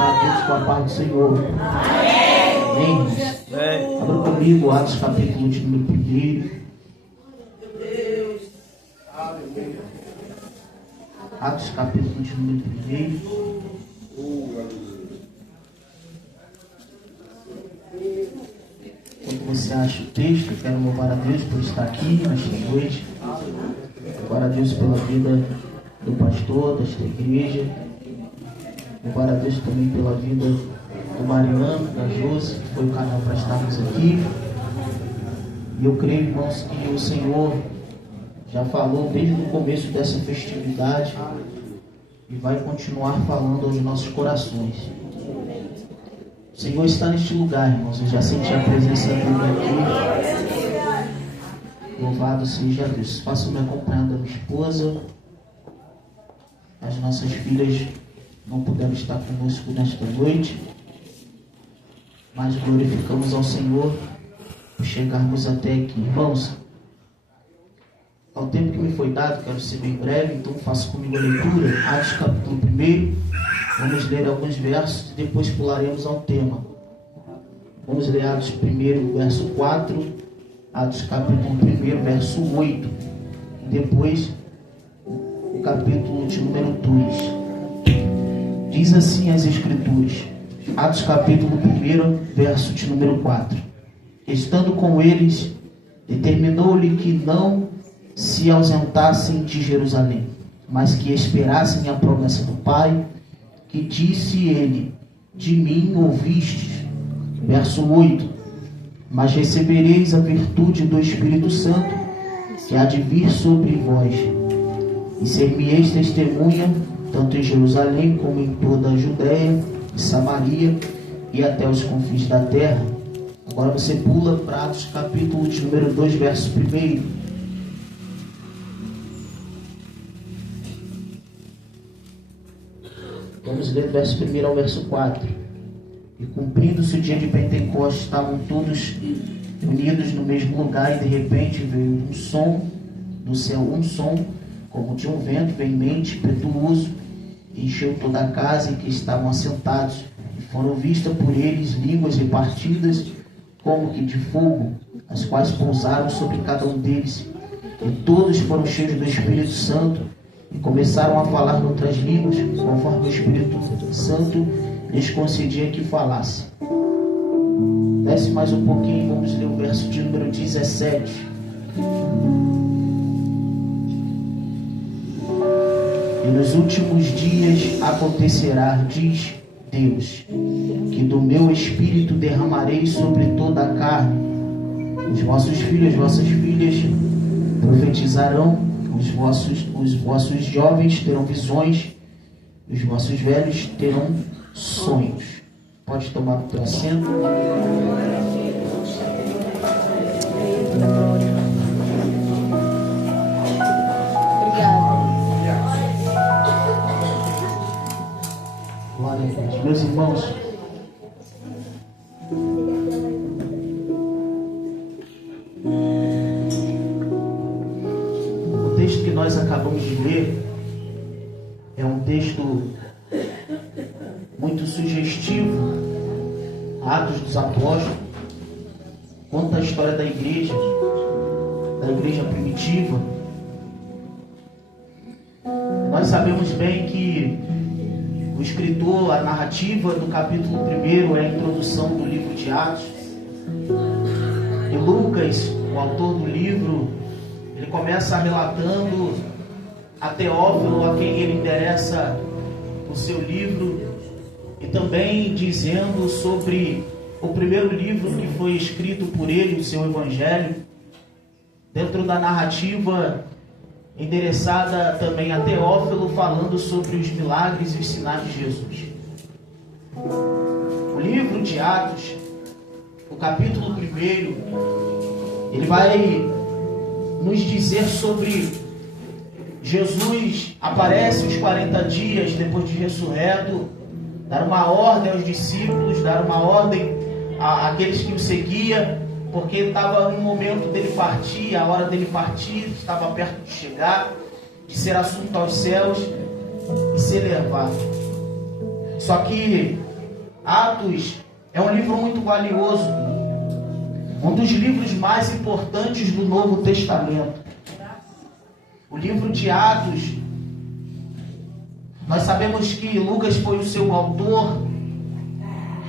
ficar todos com a paz do Senhor. Amém. Abra comigo Atos capítulo de número 1. Atos capítulo de número 1. Quando você acha o texto, eu quero louvar a Deus por estar aqui nesta noite. Louvar a Deus pela vida do pastor, desta igreja. Louvar a Deus também pela vida do Mariano, da Josi, que foi o canal para estarmos aqui. E eu creio, irmãos, que o Senhor já falou desde o começo dessa festividade e vai continuar falando aos nossos corações. O Senhor está neste lugar, irmãos. Eu já senti a presença dele aqui. Louvado seja Deus. Façam me acompanhando a minha esposa. As nossas filhas não puderam estar conosco nesta noite, mas glorificamos ao Senhor por chegarmos até aqui. Irmãos, ao tempo que me foi dado, quero ser bem breve, então faço comigo a leitura. Atos capítulo 1. Vamos ler alguns versos e depois pularemos ao tema. Vamos ler Atos 1, verso 4, Atos capítulo 1, verso 8, e depois o capítulo de número 2. Diz assim as Escrituras, Atos capítulo 1, verso de número 4. Estando com eles, determinou-lhe que não se ausentassem de Jerusalém, mas que esperassem a promessa do Pai, que disse ele, de mim ouvistes. Verso 8. Mas recebereis a virtude do Espírito Santo, que há de vir sobre vós, e ser-me-eis testemunha, tanto em Jerusalém como em toda a Judéia e Samaria e até os confins da terra. Agora você pula para Atos capítulo de número 2, verso 1. Vamos ler do verso 1 ao verso 4. E cumprindo-se o dia de Pentecostes, estavam todos unidos no mesmo lugar, e de repente veio um som do céu, como de um vento veemente, impetuoso, e encheu toda a casa em que estavam assentados, e foram vistas por eles línguas repartidas, como que de fogo, as quais pousaram sobre cada um deles, e todos foram cheios do Espírito Santo, e começaram a falar em outras línguas, conforme o Espírito Santo lhes concedia que falasse. Desce mais um pouquinho, vamos ler o verso de número 17. E nos últimos dias acontecerá, diz Deus, que do meu Espírito derramarei sobre toda a carne. Os vossos filhos, vossas filhas profetizarão, os vossos jovens terão visões, os vossos velhos terão sonhos. Pode tomar o teu assento. Glória a Deus. Meus irmãos, o texto que nós acabamos de ler é um texto muito sugestivo. Atos dos Apóstolos conta a história da igreja primitiva. Nós sabemos bem que o escritor, a narrativa do capítulo 1 é a introdução do livro de Atos. E Lucas, o autor do livro, ele começa relatando a Teófilo, a quem ele endereça o seu livro, e também dizendo sobre o primeiro livro que foi escrito por ele, o seu Evangelho, dentro da narrativa endereçada também a Teófilo, falando sobre os milagres e os sinais de Jesus. O livro de Atos, o capítulo 1, ele vai nos dizer sobre Jesus aparece os 40 dias depois de ressurreto, dar uma ordem aos discípulos, dar uma ordem àqueles que o seguiam, porque estava no momento dele partir, a hora dele partir estava perto de chegar, de ser assunto aos céus e ser levado. Só que Atos é um livro muito valioso, um dos livros mais importantes do Novo Testamento. O livro de Atos, nós sabemos que Lucas foi o seu autor,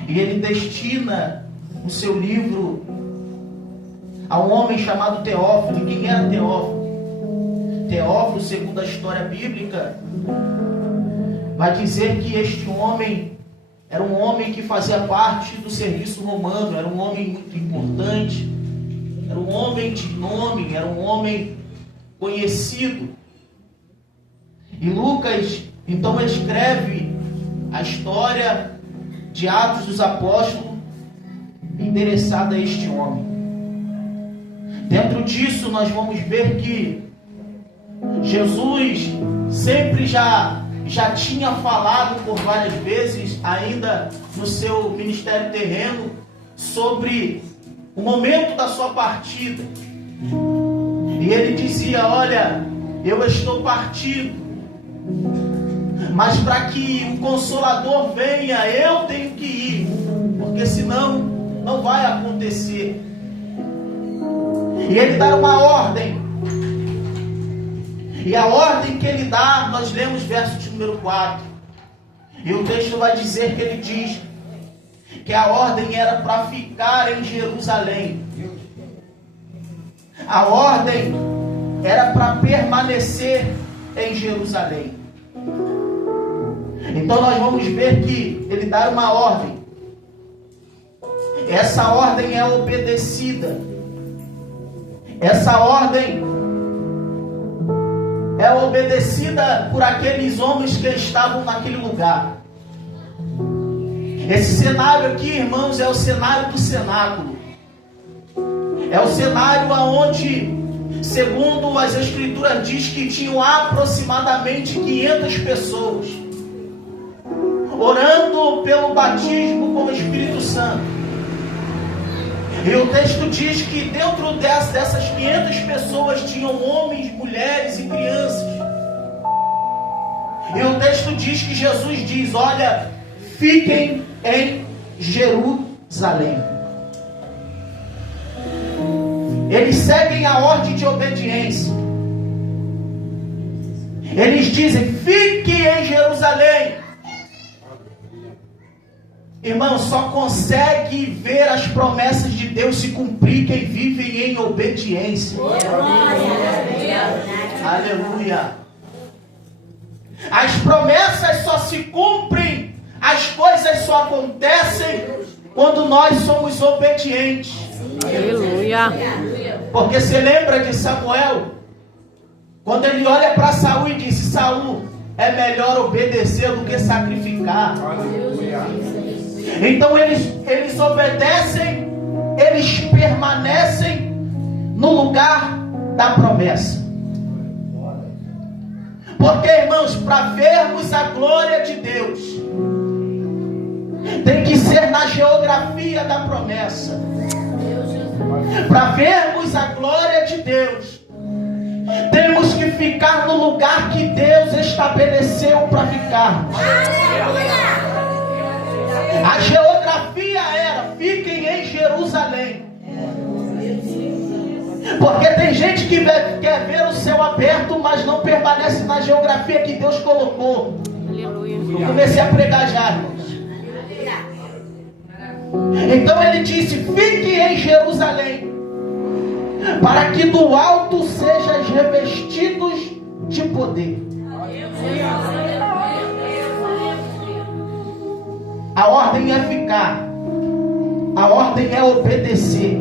e ele destina o seu livro a um homem chamado Teófilo. E quem era Teófilo? Teófilo, segundo a história bíblica, vai dizer que este homem era um homem que fazia parte do serviço romano, era um homem muito importante, era um homem de nome, era um homem conhecido. E Lucas, então, escreve a história de Atos dos Apóstolos endereçada a este homem. Dentro disso, nós vamos ver que Jesus sempre já tinha falado por várias vezes, ainda no seu ministério terreno, sobre o momento da sua partida. E ele dizia: olha, eu estou partido, mas para que o Consolador venha, eu tenho que ir, porque senão não vai acontecer. E ele dá uma ordem. E a ordem que ele dá, nós lemos verso de número 4. E o texto vai dizer que ele diz que a ordem era para ficar em Jerusalém. A ordem era para permanecer em Jerusalém. Então nós vamos ver que ele dá uma ordem. Essa ordem é obedecida. Essa ordem é obedecida por aqueles homens que estavam naquele lugar. Esse cenário aqui, irmãos, é o cenário do cenáculo. É o cenário onde, segundo as Escrituras, diz que tinham aproximadamente 500 pessoas orando pelo batismo com o Espírito Santo. E o texto diz que dentro dessas 500 pessoas tinham homens, mulheres e crianças. E o texto diz que Jesus diz: olha, fiquem em Jerusalém. Eles seguem a ordem de obediência. Eles dizem: fiquem em Jerusalém. Irmão, só consegue ver as promessas de Deus se cumprir quem vive em obediência. Aleluia. As promessas só se cumprem, as coisas só acontecem quando nós somos obedientes. Aleluia. Porque você lembra de Samuel? Quando ele olha para Saul e disse: Saul, é melhor obedecer do que sacrificar. Aleluia. Então eles obedecem, eles permanecem no lugar da promessa. Porque, irmãos, para vermos a glória de Deus, tem que ser na geografia da promessa. Para vermos a glória de Deus, temos que ficar no lugar que Deus estabeleceu para ficar. A geografia era: fiquem em Jerusalém. Porque tem gente que quer ver o céu aberto, mas não permanece na geografia que Deus colocou. Aleluia. Eu comecei a pregar já, irmãos. Então ele disse: fiquem em Jerusalém, para que do alto sejam revestidos de poder. A ordem é ficar, a ordem é obedecer,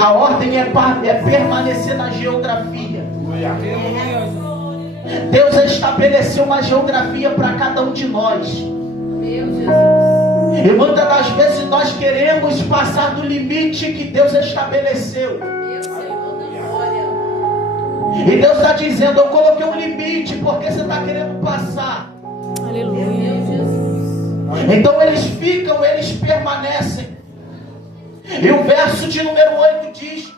a ordem é permanecer na geografia. Deus estabeleceu uma geografia para cada um de nós. E muitas das vezes nós queremos passar do limite que Deus estabeleceu. E Deus está dizendo: eu coloquei um limite, porque você está querendo passar. Aleluia. Então eles ficam, eles permanecem. E o verso de número 8 diz: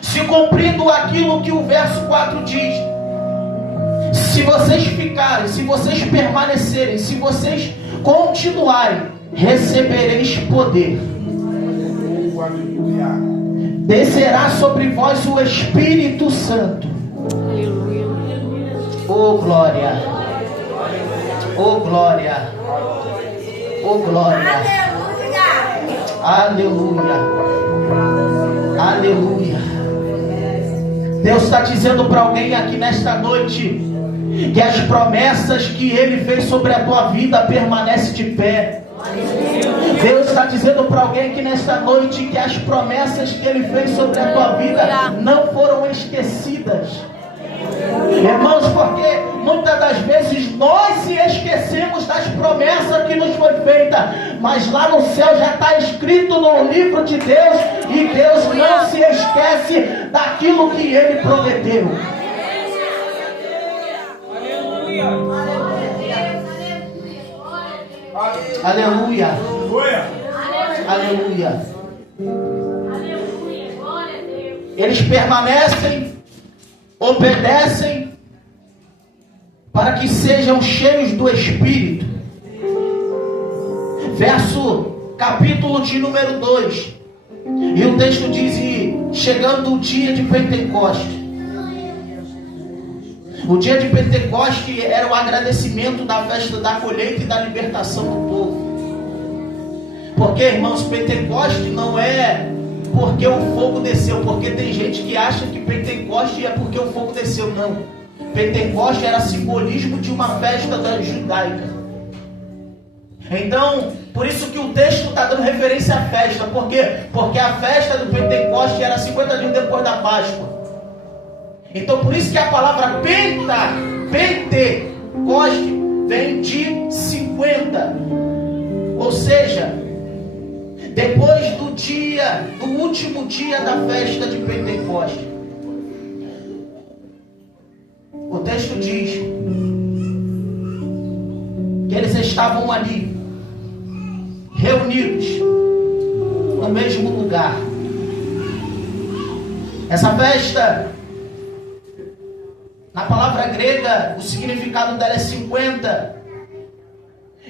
se cumprindo aquilo que o verso 4 diz, se vocês ficarem, se vocês permanecerem, se vocês continuai, recebereis poder. Descerá sobre vós o Espírito Santo. Aleluia. Oh glória. Oh glória. Oh glória. Aleluia. Aleluia. Deus está dizendo para alguém aqui nesta noite que as promessas que Ele fez sobre a tua vida permanecem de pé. Deus está dizendo para alguém aqui nesta noite que as promessas que Ele fez sobre a tua vida não foram esquecidas. Irmãos, porque muitas das vezes nós se esquecemos das promessas que nos foi feita, mas lá no céu já está escrito no livro de Deus, e Deus não se esquece daquilo que Ele prometeu. Aleluia. Aleluia. Eles permanecem, obedecem, para que sejam cheios do Espírito. Capítulo de número 2. E o texto diz: e chegando o dia de Pentecoste. O dia de Pentecoste era o agradecimento da festa da colheita e da libertação do povo. Porque, irmãos, Pentecoste não é porque o fogo desceu, porque tem gente que acha que Pentecoste é porque o fogo desceu. Não. Pentecoste era simbolismo de uma festa judaica. Então, por isso que o texto está dando referência à festa. Por quê? Porque a festa do Pentecoste era 50 dias depois da Páscoa. Então, por isso que a palavra Pentecoste vem de 50. Ou seja, depois do último dia da festa de Pentecoste. O texto diz que eles estavam ali, reunidos, no mesmo lugar. Essa festa, na palavra grega, o significado dela é 50.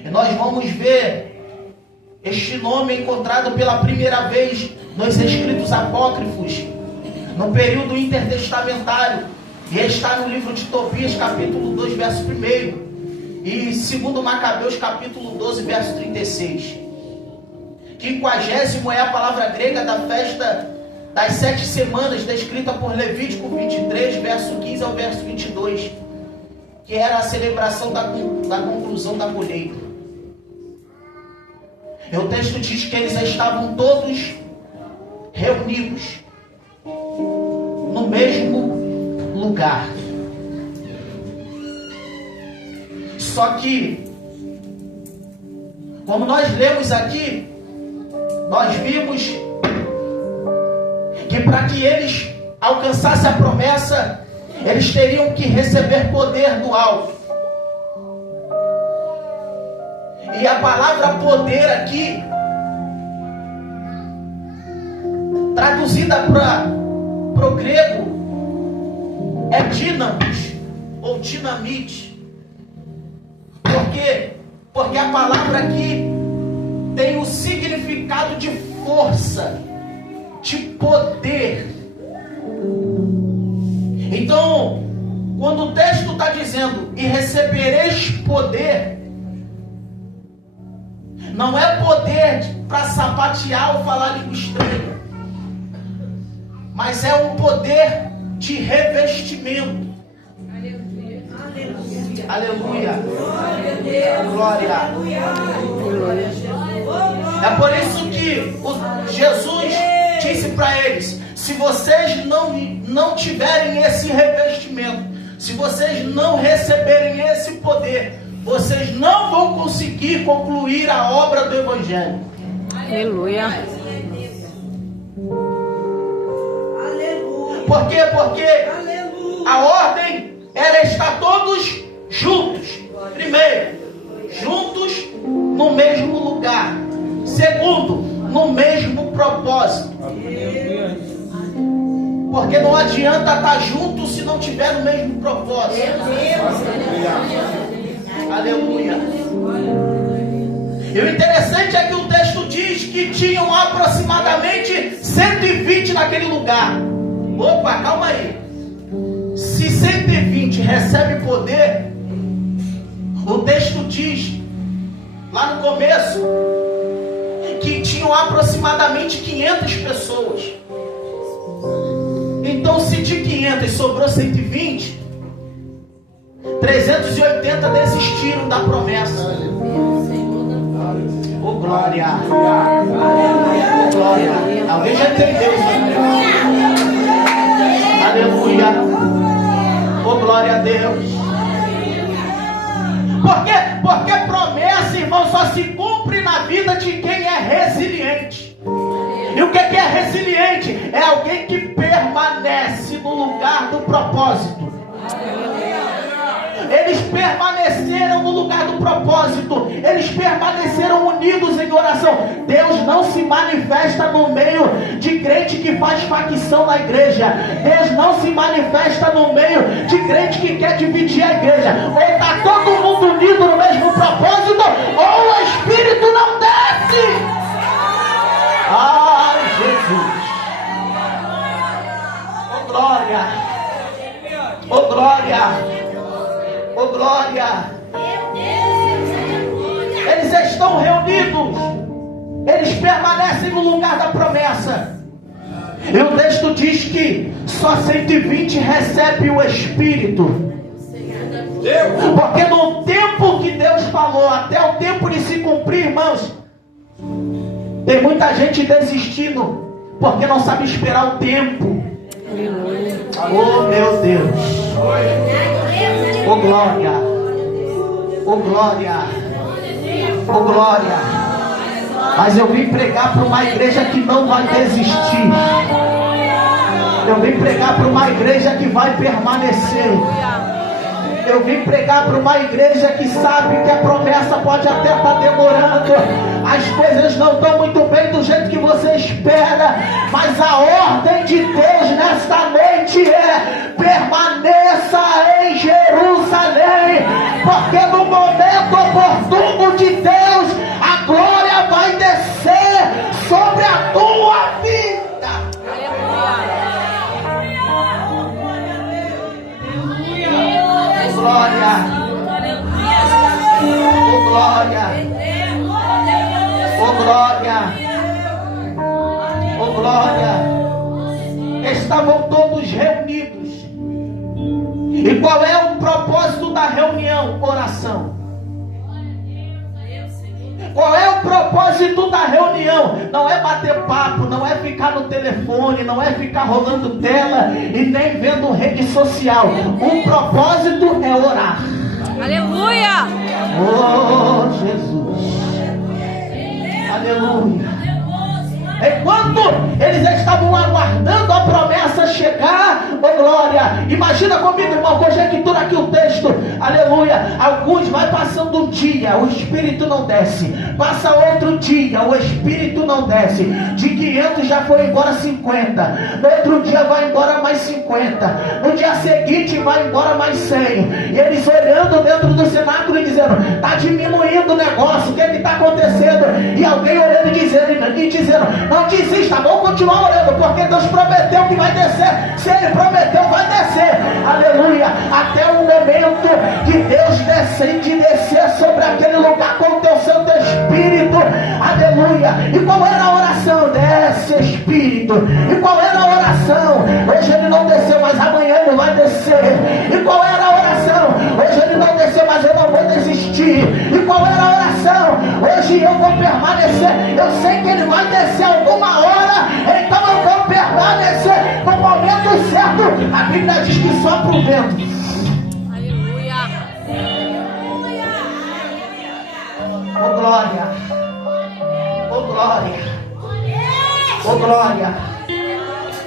E nós vamos ver este nome encontrado pela primeira vez nos escritos apócrifos, no período intertestamentário, e está no livro de Tobias, capítulo 2, verso 1, e segundo Macabeus, capítulo 12, verso 36. Quinquagésimo é a palavra grega da festa das 7 semanas, descrita por Levítico 23, verso 15 ao verso 22, que era a celebração da conclusão da colheita. E o texto diz que eles estavam todos reunidos no mesmo lugar. Só que, como nós lemos aqui, nós vimos que para que eles alcançassem a promessa, eles teriam que receber poder do alto. E a palavra poder aqui, traduzida para o grego, é dínamos ou dinamite. Por quê? Porque a palavra aqui tem o significado de força, de poder. Então, quando o texto está dizendo e recebereis poder, não é poder para sapatear ou falar língua estranha, mas é um poder de revestimento. Aleluia. Glória. É por isso que Jesus disse para eles: se vocês não tiverem esse revestimento, se vocês não receberem esse poder, vocês não vão conseguir concluir a obra do Evangelho. Aleluia. Por quê? Porque a ordem era estar todos juntos. Primeiro, juntos no mesmo lugar. Segundo, no mesmo propósito. Porque não adianta estar junto se não tiver no mesmo propósito. Aleluia. E o interessante é que o texto diz que tinham aproximadamente 120 naquele lugar. Opa, calma aí. Se 120 recebe poder, o texto diz, lá no começo, que tinham aproximadamente 500 pessoas. Então, se de 500 sobrou 120, 380 desistiram da promessa. Oh, glória! Oh, glória! Alguém já entendeu isso? Aleluia! Oh, glória a Deus! Porque promessa, irmão, só se cumpre na vida de quem é resiliente. E o que é resiliente? É alguém que permanece no lugar do propósito. Eles permaneceram no lugar do propósito. Eles permaneceram unidos em oração. Deus não se manifesta no meio de crente que faz facção na igreja. Deus não se manifesta no meio de crente que quer dividir a igreja. Ou está todo mundo unido no mesmo propósito, ou o Espírito não desce. Ai, Jesus. Oh, glória. Oh, glória. Oh, glória! Eles estão reunidos. Eles permanecem no lugar da promessa. E o texto diz que só 120 recebe o Espírito. Porque no tempo que Deus falou, até o tempo de se cumprir, irmãos, tem muita gente desistindo, porque não sabe esperar o tempo. Oh, meu Deus! Oh, glória! Oh, glória! Oh, glória! Mas eu vim pregar para uma igreja que não vai desistir. Eu vim pregar para uma igreja que vai permanecer. Eu vim pregar para uma igreja que sabe que a promessa pode até estar demorando. As coisas não estão muito bem do jeito que você espera. Mas a ordem de Deus nesta noite é: permaneça em Jerusalém. Porque no momento oportuno de Deus, a glória vai descer sobre a tua vida. Glória, oh glória, oh glória, oh glória. Estavam todos reunidos. E qual é o propósito da reunião? Oração. Qual é o propósito da reunião? Não é bater papo, não é ficar no telefone, não é ficar rolando tela e nem vendo rede social. O propósito é orar. Aleluia! Oh, Jesus! Aleluia! Enquanto eles estavam aguardando a promessa chegar, oh glória, imagina comigo, irmão, conjectura aqui o texto, aleluia. Alguns vai passando um dia, o Espírito não desce, passa outro dia, o Espírito não desce, de 500 já foi embora 50, no outro dia vai embora mais 50, no dia seguinte vai embora mais 100, e eles olhando dentro do cenáculo e dizendo: está diminuindo o negócio, o que está acontecendo? E alguém olhando e dizendo: não desista, vamos continuar orando, porque Deus prometeu que vai descer. Se Ele prometeu, vai descer. Aleluia. Até o momento que Deus decide descer sobre aquele lugar com o teu Santo Espírito. Aleluia. E qual era a oração? Desce, Espírito. E qual era a oração? Hoje Ele não desceu, mas amanhã Ele vai descer. E qual era a oração? Hoje Ele não desceu, mas eu não vou desistir. E qual era a oração? Hoje eu vou permanecer. Eu sei que Ele vai descer alguma hora, então eu vou permanecer no momento certo. A Bíblia diz que sopra o vento. Aleluia! Oh glória! Oh glória! Oh glória!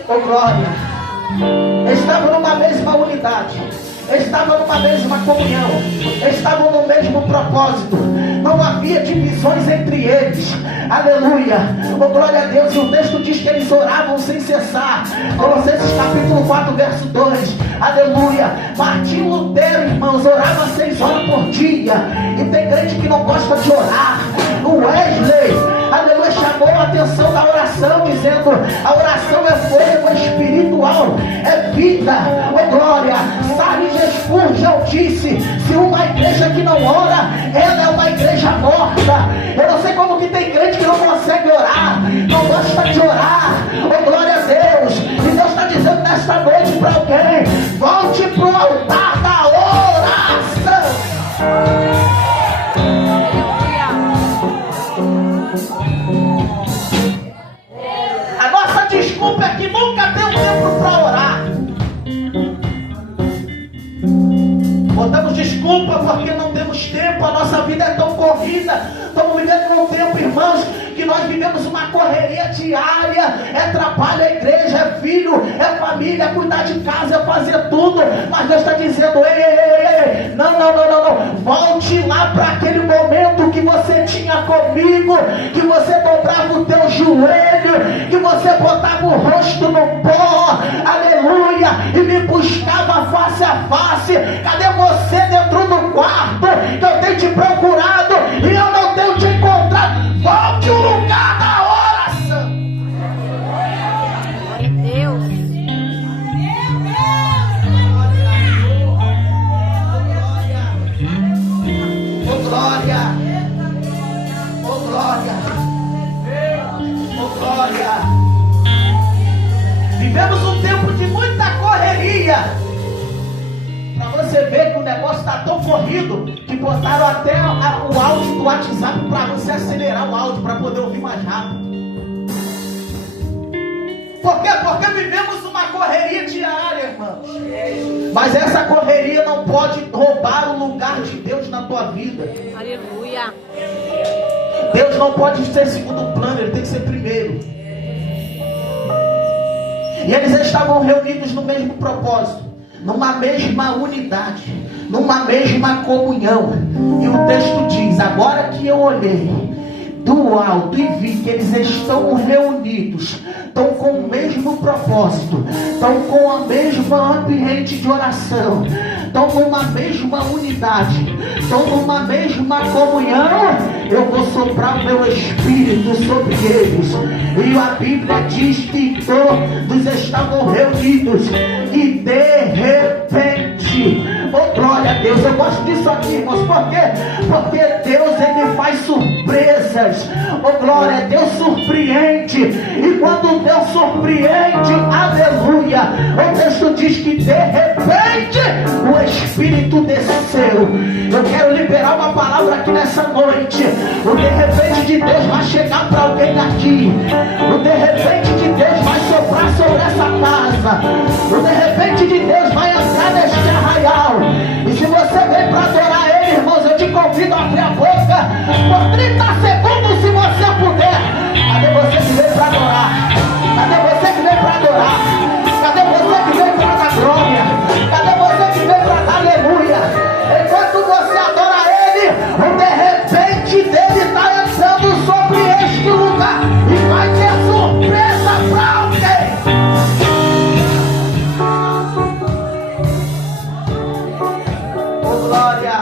Oh glória! Estavam numa mesma unidade, estavam numa mesma comunhão, estavam no mesmo propósito. Não havia divisões entre eles. Aleluia. Oh, glória a Deus. E o texto diz que eles oravam sem cessar. Colossenses capítulo 4, verso 2. Aleluia. Martim Lutero, irmãos, orava 6 horas por dia. E tem crente que não gosta de orar. do Wesley, aleluia, chamou a atenção da oração, dizendo: a oração é fogo espiritual, é vida, glória. Charles Spurgeon disse: se uma igreja que não ora, ela é uma igreja morta. Eu não sei como que tem crente que não consegue orar, não gosta de orar, glória a Deus. E Deus está dizendo nesta noite para alguém: volte para o altar da oração. A nossa desculpa é que nunca tem um tempo para orar. Botamos desculpa porque não temos tempo, a nossa vida é tão corrida. Estamos vivendo num tempo, irmãos, que nós vivemos uma correria diária. É trabalho, é igreja, é filho, é família, é cuidar de casa, é fazer tudo. Mas Deus está dizendo: ei, não. Volte lá para aquele momento que você tinha comigo, que você dobrava o teu joelho, que você botava o rosto no pó, aleluia, e me buscava face a face. Cadê você dentro do quarto que eu tenho te procurado e eu não tenho te encontrado? Volte ao lugar da oração. Glória a Deus. Glória. Vivemos um tempo de muita correria. Para você ver que o negócio está tão corrido que botaram até o áudio do WhatsApp para você acelerar o áudio para poder ouvir mais rápido. Por quê? Porque vivemos uma correria diária, irmãos. Mas essa correria não pode roubar o lugar de Deus na tua vida. Aleluia. Deus não pode ser segundo plano, Ele tem que ser primeiro. E eles estavam reunidos no mesmo propósito, numa mesma unidade, numa mesma comunhão. E o texto diz: agora que eu olhei do alto e vi que eles estão reunidos, estão com o mesmo propósito, estão com a mesma ambiente de oração, estão numa mesma unidade, estão numa mesma comunhão, eu vou soprar o meu espírito sobre eles. E a Bíblia diz que todos estavam reunidos e de repente, oh glória a Deus, eu gosto disso aqui, irmãos. Por quê? Porque Deus, Ele faz surpresas. Oh glória, Deus surpreende. E quando Deus surpreende, aleluia, o texto diz que de repente o Espírito desceu. Eu quero liberar uma palavra aqui nessa noite. O de repente de Deus vai chegar para alguém aqui. O de repente de Deus vai soprar sobre essa casa. O de repente de Deus vai entrar neste arraial. E se você vem para adorar Ele, irmãos, eu te convido a abrir a boca por 30 segundos, se você puder. Cadê você que veio para adorar? Cadê você que veio para adorar? Cadê você que veio para dar glória? Cadê você que veio para dar aleluia? Enquanto você adora Ele, o de repente dele está entrando sobre este lugar e vai ter surpresa para alguém. Oh glória,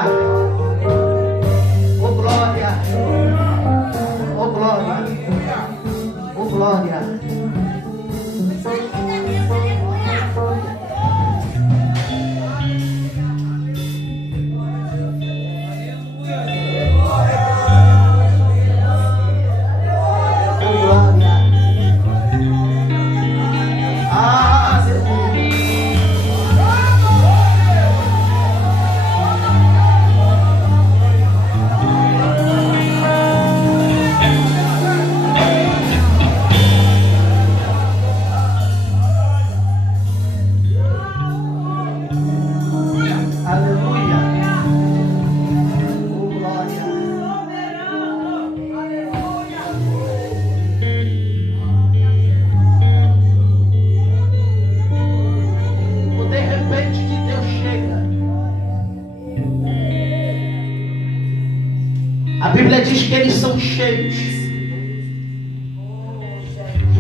oh glória, oh glória, oh glória. A Bíblia diz que eles são cheios.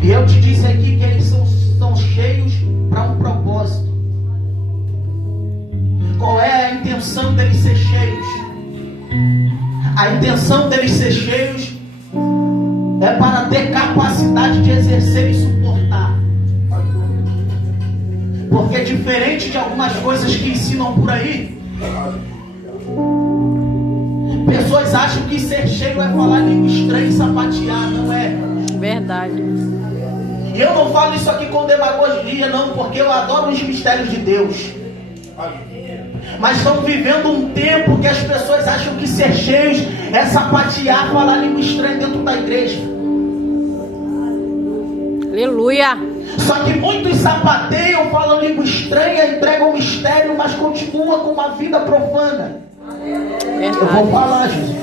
E eu te disse aqui que eles são cheios para um propósito. Qual é a intenção deles ser cheios? A intenção deles ser cheios é para ter capacidade de exercer e suportar. Porque diferente de algumas coisas que ensinam por aí, pessoas acham que ser cheio é falar língua estranha e sapatear. Não é. Verdade. E eu não falo isso aqui com demagogia, não, porque eu adoro os mistérios de Deus. Mas estão vivendo um tempo que as pessoas acham que ser cheios é sapatear, falar língua estranha dentro da igreja. Aleluia. Só que muitos sapateiam, falam língua estranha, entregam mistério, mas continuam com uma vida profana. Verdade. Eu vou falar, Jesus.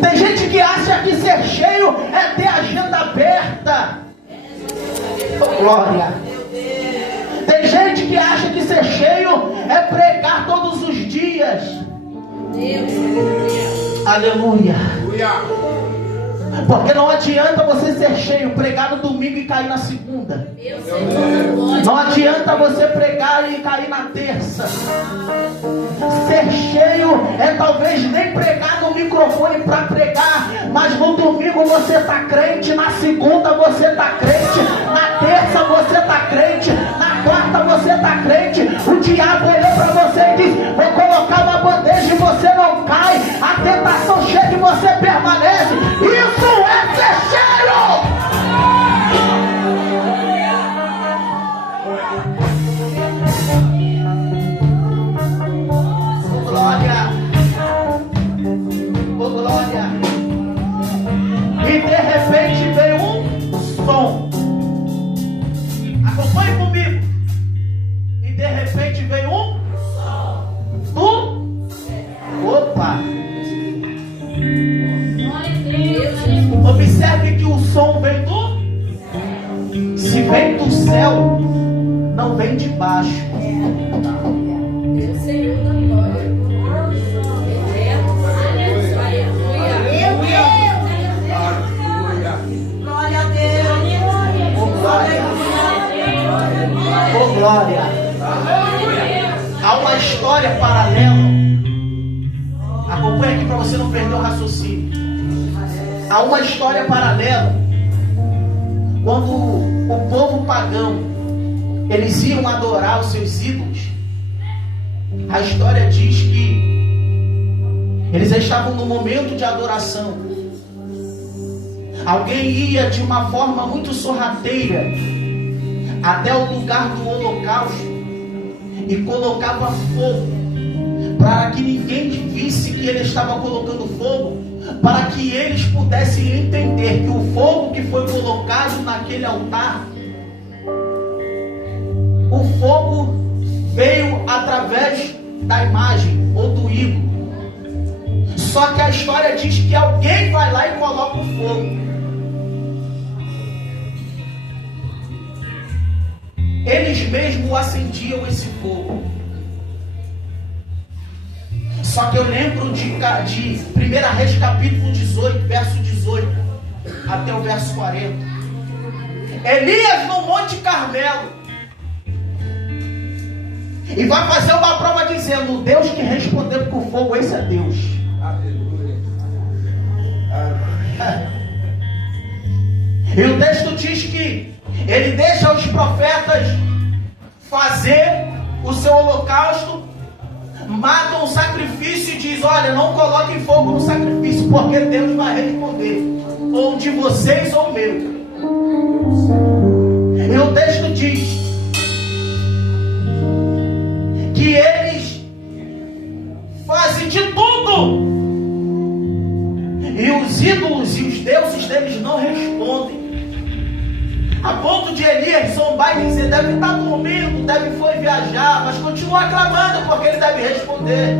Tem gente que acha que ser cheio é ter agenda aberta. Glória. Tem gente que acha que ser cheio é pregar todos os dias. Aleluia. Porque não adianta você ser cheio, pregar no domingo e cair na segunda. Não adianta você pregar e cair na terça. Ser cheio é talvez nem pregar no microfone para pregar, mas no domingo você está crente, na segunda você está crente, na terça você está crente, na quarta você está crente. O diabo olhou para você e disse: vou colocar uma bandeja e você não cai, a tentação chega e você permanece. Isso é ser cheio! Glória! Oh, glória! E de repente veio um som. Acompanhe comigo. E de repente veio um som. Opa! Observe que o som vem do... Se vem do céu, não vem de baixo. Oh, glória! Há uma história paralela. Acompanhe aqui para você não perder o raciocínio. Há uma história paralela. Quando o povo pagão eles iam adorar os seus ídolos, a história diz que eles estavam no momento de adoração. Alguém ia de uma forma muito sorrateira até o lugar do holocausto e colocava fogo, para que ninguém visse que ele estava colocando fogo, para que eles pudessem entender que o fogo que foi colocado naquele altar, o fogo veio através da imagem ou do ídolo. Só que a história diz que alguém vai lá e coloca o fogo. Eles mesmos acendiam esse fogo. Só que eu lembro de 1 Reis capítulo 18, verso 18 até o verso 40. Elias no Monte Carmelo, e vai fazer uma prova dizendo: o Deus que respondeu com fogo, esse é Deus. Aleluia. E o texto diz que ele deixa os profetas fazer o seu holocausto, matam o sacrifício e diz: olha, não coloquem fogo no sacrifício, porque Deus vai responder, ou de vocês ou meu. E o texto diz que eles fazem de tudo, e os ídolos e os deuses deles não respondem, a ponto de Elias zombar e dizer: deve estar dormindo, foi viajar, mas continua clamando porque ele deve responder.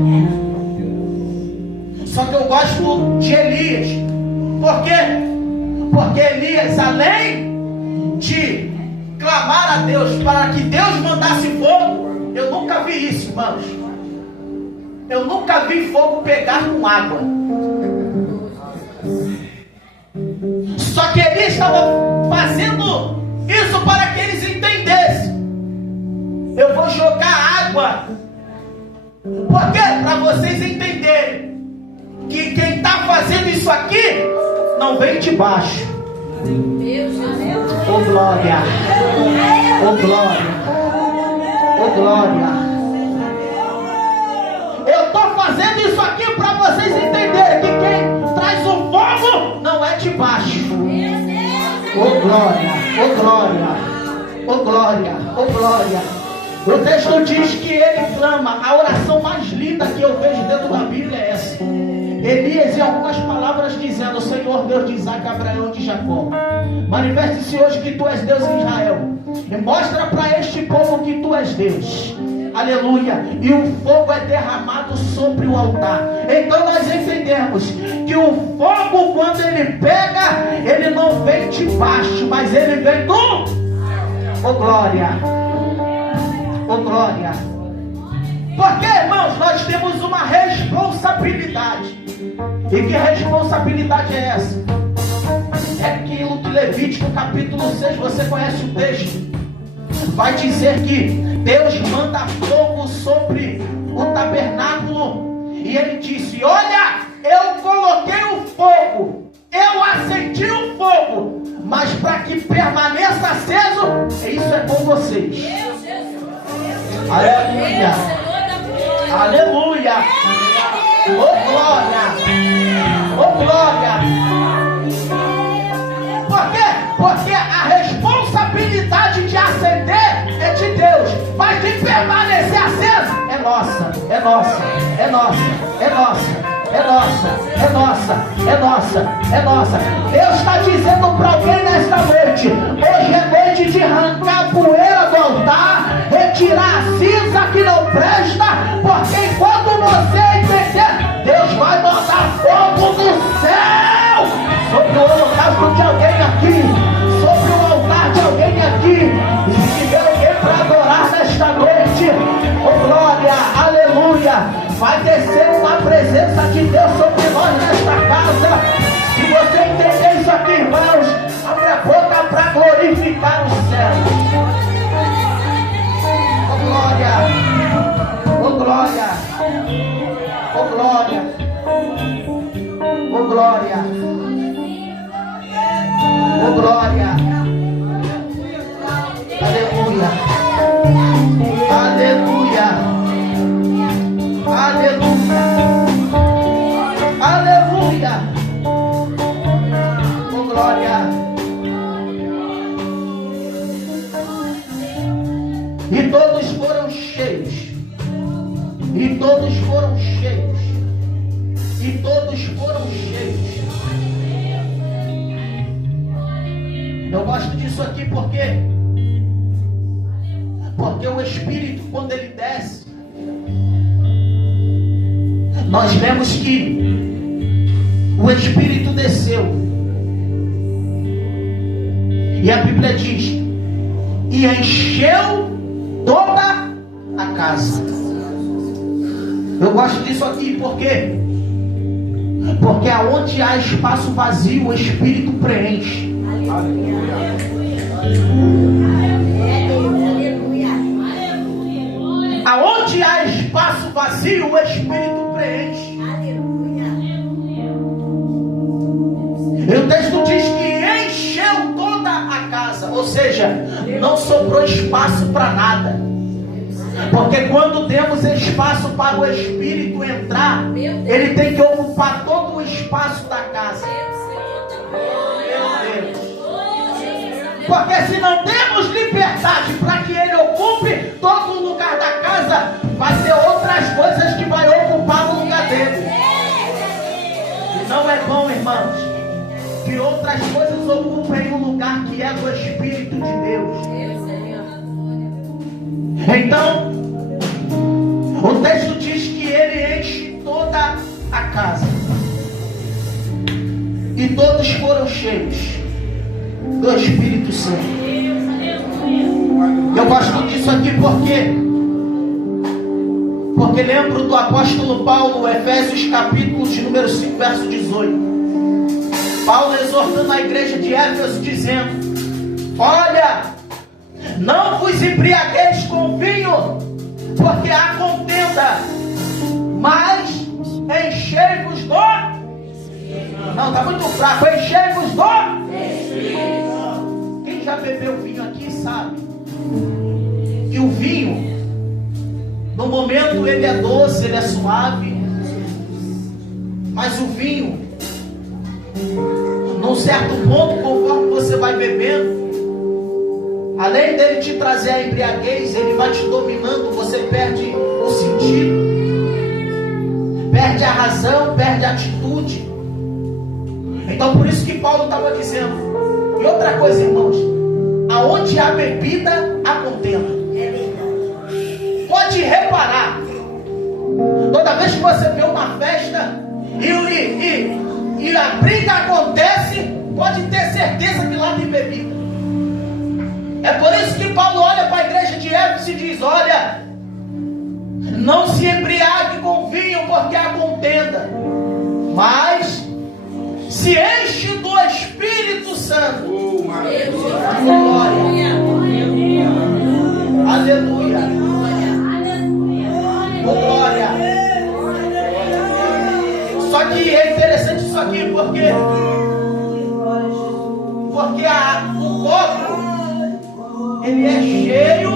Só que eu gosto de Elias. Por quê? Porque Elias, além de clamar a Deus para que Deus mandasse fogo, eu nunca vi isso, irmãos. Eu nunca vi fogo pegar com água. Só que Elias estava fazendo isso para que eles entendessem: eu vou jogar água. Por quê? Para vocês entenderem que quem está fazendo isso aqui não vem de baixo. Oh glória, oh glória, oh glória. Eu estou fazendo isso aqui para vocês entenderem que quem traz o fogo não é de baixo. Oh glória, oh glória, oh glória, oh glória. O texto diz que ele clama. A oração mais linda que eu vejo dentro da Bíblia é essa. Elias, em algumas palavras, dizendo: Senhor Deus de Isaac, Abraão e de Jacó, manifeste-se hoje que tu és Deus em Israel, e mostra para este povo que tu és Deus. Aleluia. E o fogo é derramado sobre o altar. Então nós entendemos que o fogo, quando ele pega, ele não vem de baixo, mas ele vem do... Oh glória, oh glória. Porque, irmãos, nós temos uma responsabilidade. E que responsabilidade é essa? É aquilo que Levítico capítulo 6, você conhece o texto, vai dizer que Deus manda fogo sobre o tabernáculo. E ele disse: olha, eu coloquei o fogo, eu acendi o fogo, mas para que permaneça aceso, isso é com vocês. Aleluia, aleluia, oh glória, oh glória. Por quê? Porque a responsabilidade de acender é de Deus, mas de permanecer aceso é nossa, é nossa, é nossa, é nossa. É nossa, é nossa, é nossa, é nossa. Deus está dizendo para alguém nesta noite: hoje é noite de arrancar a poeira do altar, retirar a cinza que não presta, porque enquanto você entender, Deus vai mandar fogo do céu sobre o holocausto de alguém aqui, sobre o altar de alguém aqui. E se tiver alguém para adorar nesta noite, oh glória, aleluia, vai descer uma presença de Deus sobre nós nesta casa. Se você entender isso aqui, irmãos, abre a boca para glorificar o céu. Oh glória, oh glória, oh glória, oh glória, oh glória, aleluia, aleluia. Aleluia, aleluia, oh glória. E todos foram cheios, e todos foram cheios, e todos foram cheios. Eu gosto disso aqui porque o Espírito, quando ele desce, nós vemos que o Espírito desceu. E a Bíblia diz: e encheu toda a casa. Eu gosto disso aqui porque aonde há espaço vazio, o Espírito preenche. Aonde há espaço vazio, o Espírito preenche. E o texto diz que encheu toda a casa, ou seja, não sobrou espaço para nada. Porque quando temos espaço para o Espírito entrar, ele tem que ocupar todo o espaço da casa. Meu Deus. Porque se não temos liberdade para que ele ocupe todo o lugar da casa, vai ter outras coisas que vai ocupar o lugar dele. E não é bom, irmãos, que outras coisas ocupem o lugar que é do Espírito de Deus. Então, o texto diz que ele enche toda a casa. E todos foram cheios do Espírito Santo. Eu gosto disso aqui porque lembro do apóstolo Paulo, Efésios capítulo de número 5, verso 18. Paulo exortando a igreja de Éfeso, dizendo: olha, não vos embriagueis com vinho, porque há contenda, mas enchei-vos do... Não, está muito fraco. Enchei-vos do Espírito. Quem já bebeu vinho aqui sabe que o vinho, no momento ele é doce, ele é suave, mas o vinho, num certo ponto, conforme você vai bebendo, além dele te trazer a embriaguez, ele vai te dominando, você perde o sentido, perde a razão, perde a atitude. Então por isso que Paulo estava dizendo. E outra coisa, irmãos, aonde há bebida, há contenda. Pode reparar, toda vez que você vê uma festa e a briga acontece, pode ter certeza que lá tem bebida. É por isso que Paulo olha para a igreja de Éfeso e diz: olha, não se embriague com vinho, porque há contenda, mas se enche do Espírito Santo. Glória. Aleluia. Glória. Só que é interessante isso aqui, porque o copo, ele é cheio,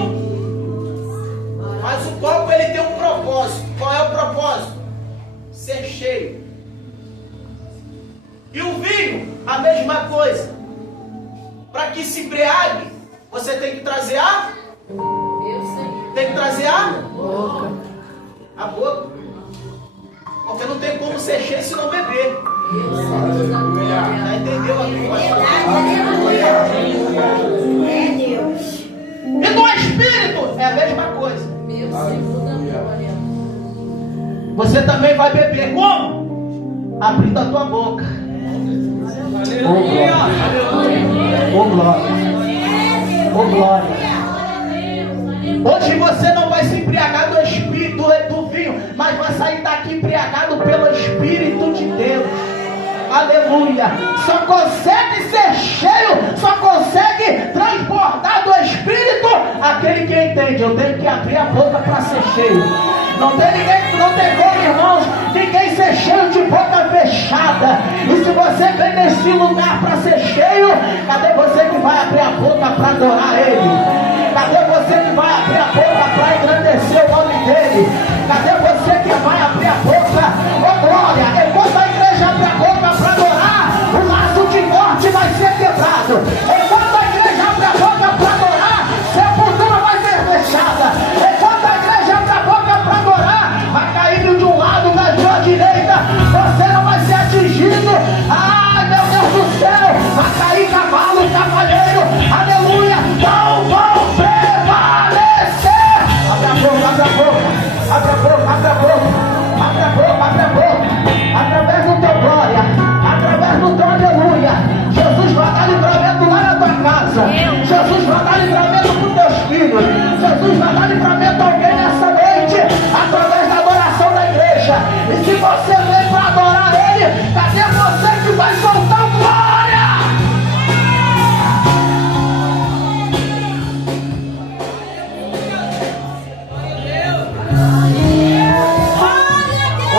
mas o copo ele tem um propósito. Qual é o propósito? Ser cheio. E o vinho, a mesma coisa. Para que se embriague, você tem que trazer a? Tem que trazer a boca. A boca. Porque não tem como ser cheio se não beber. Já entendeu aqui, pastor? E no Espírito é a mesma coisa. Você também vai beber como? Abrindo a tua boca. Oh glória. Oh glória. Hoje você não vai se embriagar do Espírito, do vinho, mas vai sair daqui embriagado pelo Espírito de Deus. Aleluia. Só consegue ser cheio, só consegue transbordar do Espírito aquele que entende. Eu tenho que abrir a boca para ser cheio. Não tem como, irmãos, ninguém ser cheio de boca fechada. E se você vem nesse lugar para ser cheio, cadê você que vai abrir a boca para adorar Ele? Cadê você que vai abrir a boca para engrandecer o nome dEle? Cadê você que vai abrir a boca? Oh glória! Enquanto a igreja abre a boca para adorar, o laço de morte vai ser quebrado. Enquanto a igreja abre a boca para adorar, sepultura vai ser fechada. Enquanto a igreja abre a boca para adorar, vai caindo de um lado, da sua direita, você não vai ser atingido. Ai meu Deus do céu, vai cair cavalo, cavaleiro, aleluia, não vão prevalecer. Abre a boca, abre a boca, abre a boca, abre a boca, abre a boca, abre a boca, através do teu glória, através do teu aleluia. Jesus vai dar livramento lá na tua casa. Jesus vai dar livramento para os teus filhos. Jesus vai dar livramento a alguém nessa noite, através da adoração da igreja. E se você vem para adorar Ele, cadê você que vai soltar glória?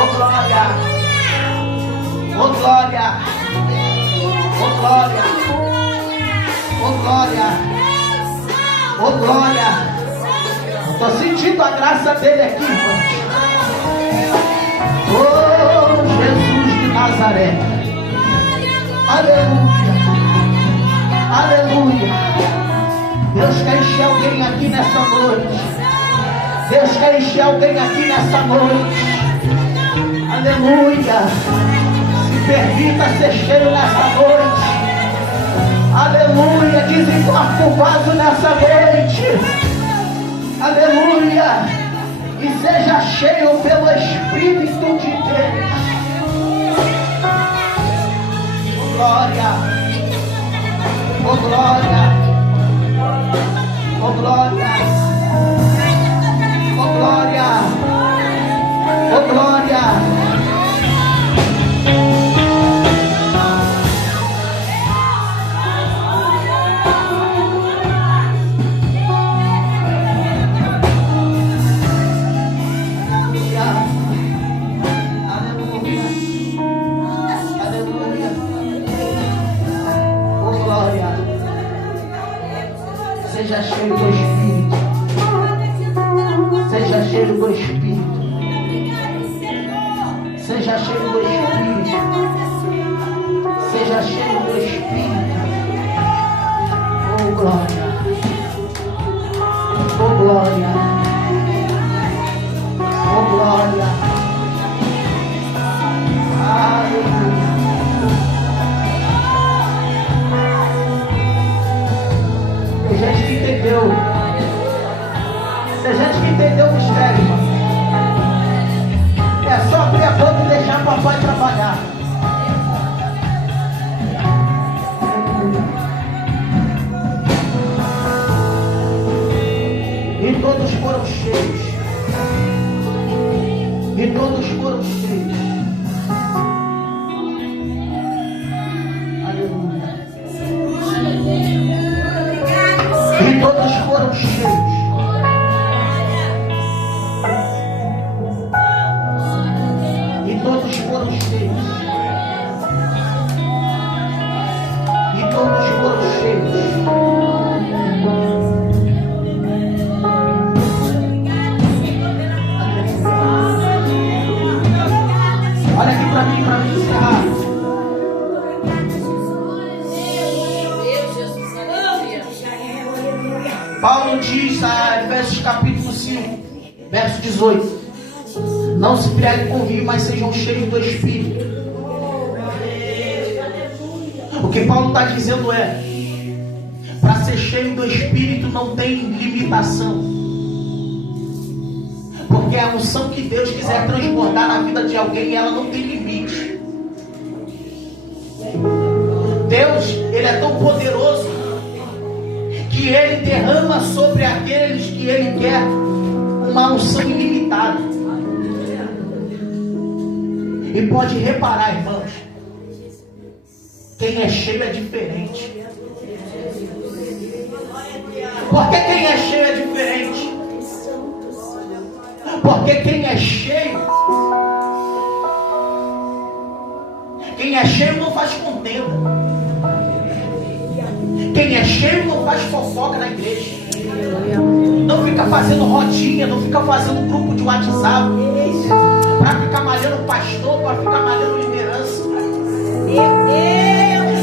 Oh glória! Oh glória! Oh glória! Oh glória! Oh glória! Estou sentindo a graça dele aqui, irmãos. Oh Jesus de Nazaré! Aleluia! Aleluia! Deus quer encher alguém aqui nessa noite. Deus quer encher alguém aqui nessa noite. Aleluia. Se permita ser cheio nessa noite. Aleluia. Desencorta o vaso nessa noite. Aleluia. E seja cheio pelo Espírito de Deus. Oh glória. Oh glória. Oh glória. Oh glória. Oh glória. Aleluia. Aleluia. Seja cheio do Espírito. Seja cheio do Espírito. Seja cheio do Espírito. Seja cheio do Espírito. Oh glória. Oh glória. Oh glória. Aleluia. Tem gente que entendeu. Tem gente que entendeu o mistério, irmão. É só abrir a boca e deixar o papai trabalhar. E todos foram cheios. E todos foram cheios. Aleluia. E todos foram cheios. E todos foram cheios. E todos foram cheios. Olha aqui para mim encerrar. Paulo diz a Efésios capítulo 5, verso 18: não se embriaguem com vinho, mas sejam cheios do Espírito. O que Paulo está dizendo é: para ser cheio do Espírito não tem limitação. Porque a unção que Deus quiser transbordar na vida de alguém, ela não tem limite. Deus, Ele é tão poderoso que Ele derrama sobre aqueles que Ele quer uma unção ilimitada. E pode reparar, irmãos, quem é cheio é diferente. Porque quem é cheio é diferente. Porque quem é cheio não faz contenda. Quem é cheio não faz fofoca na igreja. Não fica fazendo rodinha, não fica fazendo grupo de WhatsApp para ficar malhando pastor, para ficar malhando liderança.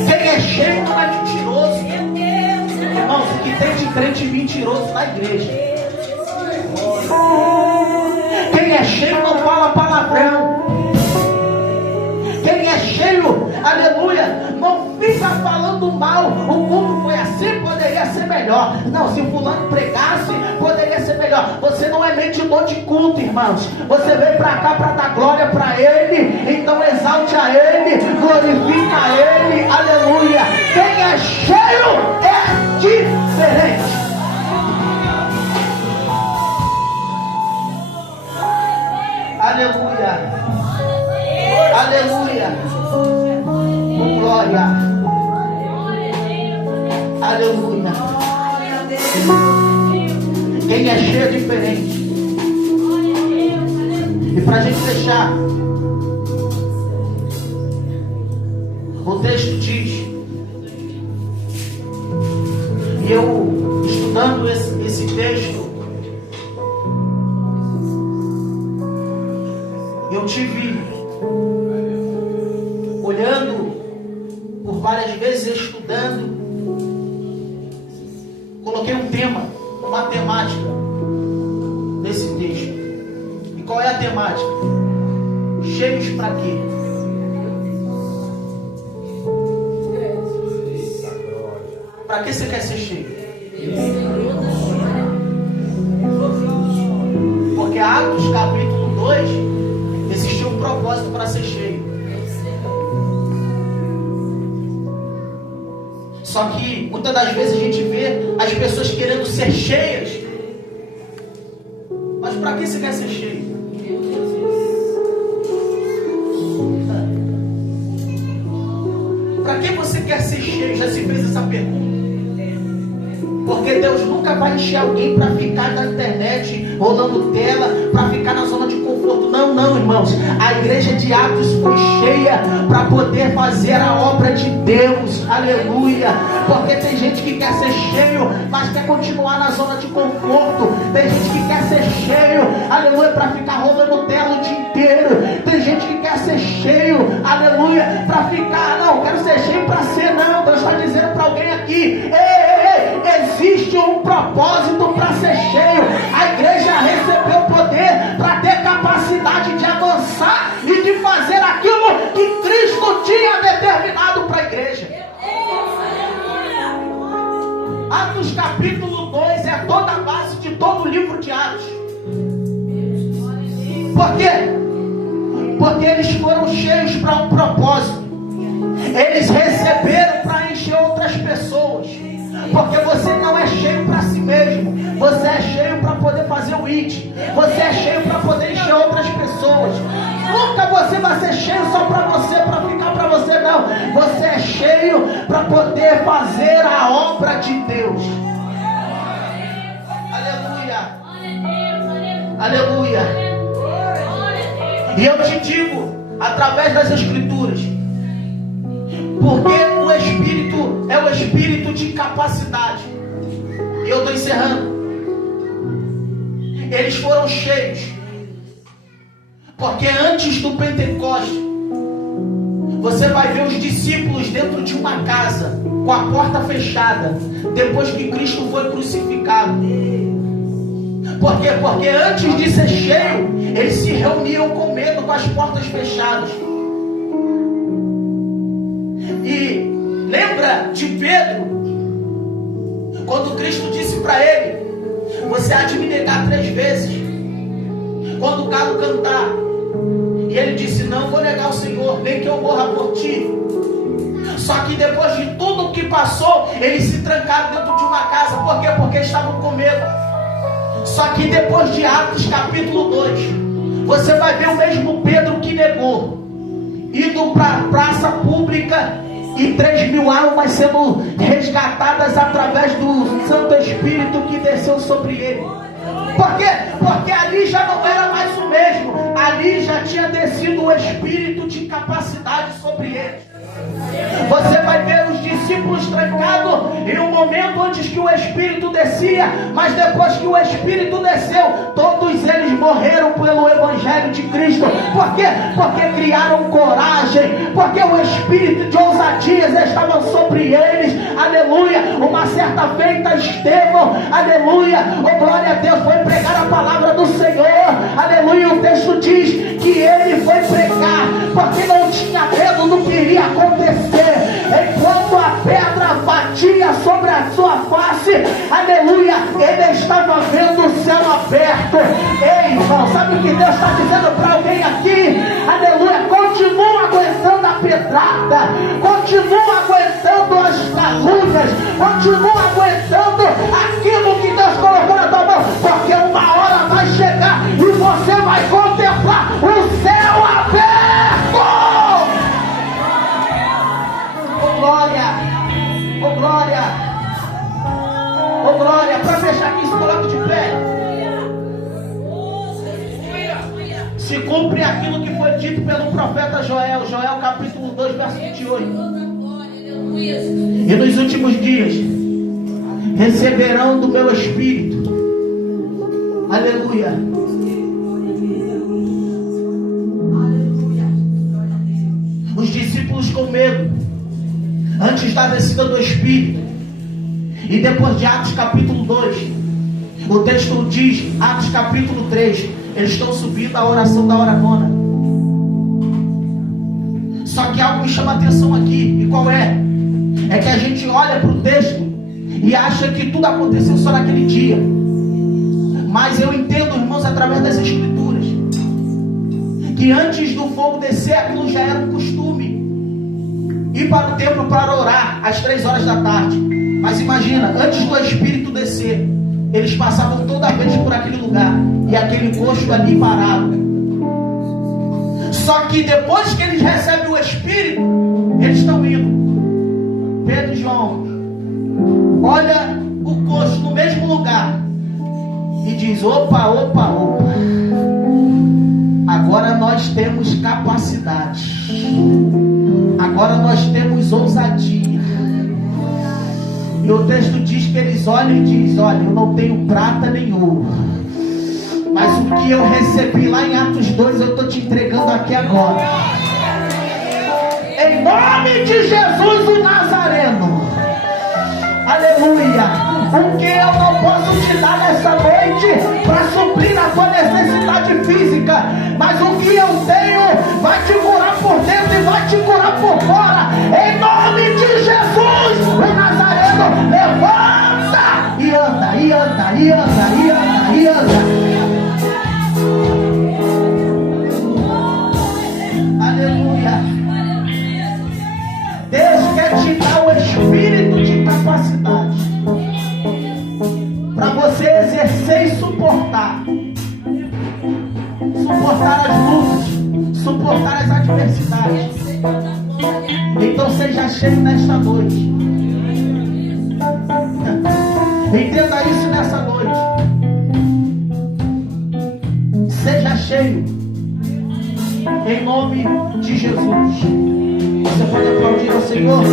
Quem é cheio não é mentiroso. Irmãos, o que tem de crente mentiroso na igreja. Quem é cheio não fala palavrão. Quem é cheio, aleluia, não fica falando mal. O culto foi assim, poderia ser melhor. Não, se fulano pregasse, poderia ser melhor. Você não é medidor de culto, irmãos. Você veio para cá para dar glória para Ele. Então exalte a Ele, glorifica a Ele, aleluia. Quem é cheio é diferente. Aleluia. Aleluia. Com glória. Aleluia. Quem é cheio é diferente. E para a gente fechar, o texto diz, e eu estudando esse texto, eu tive olhando por várias vezes, estudando, coloquei um tema, uma temática nesse texto. E qual é a temática? Cheios para quê? Para que você quer ser cheio? Porque Atos capítulo 2 existia um propósito para ser cheio. Só que muitas das vezes a gente vê as pessoas querendo ser cheias. Mas para que você quer ser cheio? Para que você quer ser cheio? Já se fez essa pergunta? Porque Deus nunca vai encher alguém para ficar na internet, rolando tela, para ficar na zona de conforto. Não, não, irmãos, a igreja de Atos foi cheia para poder fazer a obra de Deus. Aleluia. Porque tem gente que quer ser cheio, mas quer continuar na zona de conforto. Tem gente que quer ser cheio, aleluia, para ficar rodando tela o dia inteiro. Tem gente que quer ser cheio, aleluia, para ficar, não, quero ser cheio para ser, não. Deus está dizendo para alguém aqui, existe um propósito para ser cheio. A igreja recebeu poder para ter capacidade de avançar e de fazer aquilo que Cristo tinha determinado para a igreja. Atos capítulo 2 é toda a base de todo o livro de Atos. Por quê? Porque eles foram cheios para um propósito. Eles receberam para encher outras pessoas. Porque você não é cheio para si mesmo. Você é cheio para poder fazer o IT. Você é cheio para poder encher outras pessoas. Nunca você vai ser cheio só para você, para ficar para você, não. Você é cheio para poder fazer a obra de Deus. Aleluia. Aleluia. E eu te digo, através das Escrituras, porque o Espírito é o Espírito de capacidade. E eu estou encerrando. Eles foram cheios, porque antes do Pentecostes, você vai ver os discípulos dentro de uma casa, com a porta fechada, depois que Cristo foi crucificado. Por quê? Porque antes de ser cheio, eles se reuniam com medo, com as portas fechadas. E lembra de Pedro, quando Cristo disse para ele: você há de me negar 3 vezes quando o galo cantar. E ele disse: não vou negar o Senhor, nem que eu morra por ti. Só que depois de tudo que passou, eles se trancaram dentro de uma casa. Por quê? Porque estavam com medo. Só que depois de Atos capítulo 2, você vai ver o mesmo Pedro que negou, indo para a praça pública, e 3.000 almas sendo resgatadas através do Santo Espírito que desceu sobre ele. Por quê? Porque ali já não era mais o mesmo. Ali já tinha descido o Espírito de capacidade sobre eles. Você vai ver os discípulos trancados em um momento antes que o Espírito descia, mas depois que o Espírito desceu, todos eles morreram pelo Evangelho de Cristo. Por quê? Porque criaram coragem, porque o Espírito de ousadias estava sobre eles. Aleluia. Uma certa feita Estevão, aleluia, oh glória a Deus, foi pregar a palavra do Senhor. Aleluia. O texto diz que ele foi pregar porque não tinha medo do que iria acontecer. Enquanto a pedra batia sobre a sua face, aleluia, ele estava vendo o céu aberto. Ei, irmão, sabe o que Deus está dizendo para alguém aqui? Aleluia, continua aguentando a pedrada, continua aguentando as calúnias, continua aguentando aquilo que Deus colocou na tua mão, porque uma hora vai chegar e você vai contemplar o céu aberto. Oh glória, oh glória, oh glória. Para fechar aqui, se coloque de pé. Se cumpre aquilo que foi dito pelo profeta Joel, Joel capítulo 2, verso 28. E nos últimos dias receberão do meu Espírito. Aleluia. Os discípulos com medo, antes da descida do Espírito. E depois de Atos capítulo 2, o texto diz, Atos capítulo 3, eles estão subindo a oração da hora nona. Só que algo me chama a atenção aqui. E qual é? É que a gente olha para o texto e acha que tudo aconteceu só naquele dia. Mas eu entendo, irmãos, através das Escrituras, que antes do fogo descer, aquilo já era um costume. Ir para o templo para orar às 3 horas da tarde. Mas imagina, antes do Espírito descer, eles passavam toda vez por aquele lugar, e aquele coxo ali parado. Só que depois que eles recebem o Espírito, eles estão indo. Pedro e João olha o coxo no mesmo lugar e diz: opa, opa, opa, agora nós nós temos capacidade. Agora nós temos ousadia. E o texto diz que eles olham e dizem: olha, eu não tenho prata nem ouro, mas o que eu recebi lá em Atos 2 eu estou te entregando aqui agora. Em nome de Jesus o Nazareno. Aleluia. O que eu não posso te dar nessa noite para suprir a tua necessidade física, mas o que eu tenho vai te curar por dentro e vai te curar por fora. Em nome de Jesus o Nazareno, levanta e anda, e anda, e anda, e anda, e anda. Deus quer te dar o espírito de capacidade para você exercer e suportar as lutas, suportar as adversidades. Então seja cheio nesta noite. Entenda isso nessa noite. Seja cheio em nome de Jesus. Você pode aplaudir ao Senhor?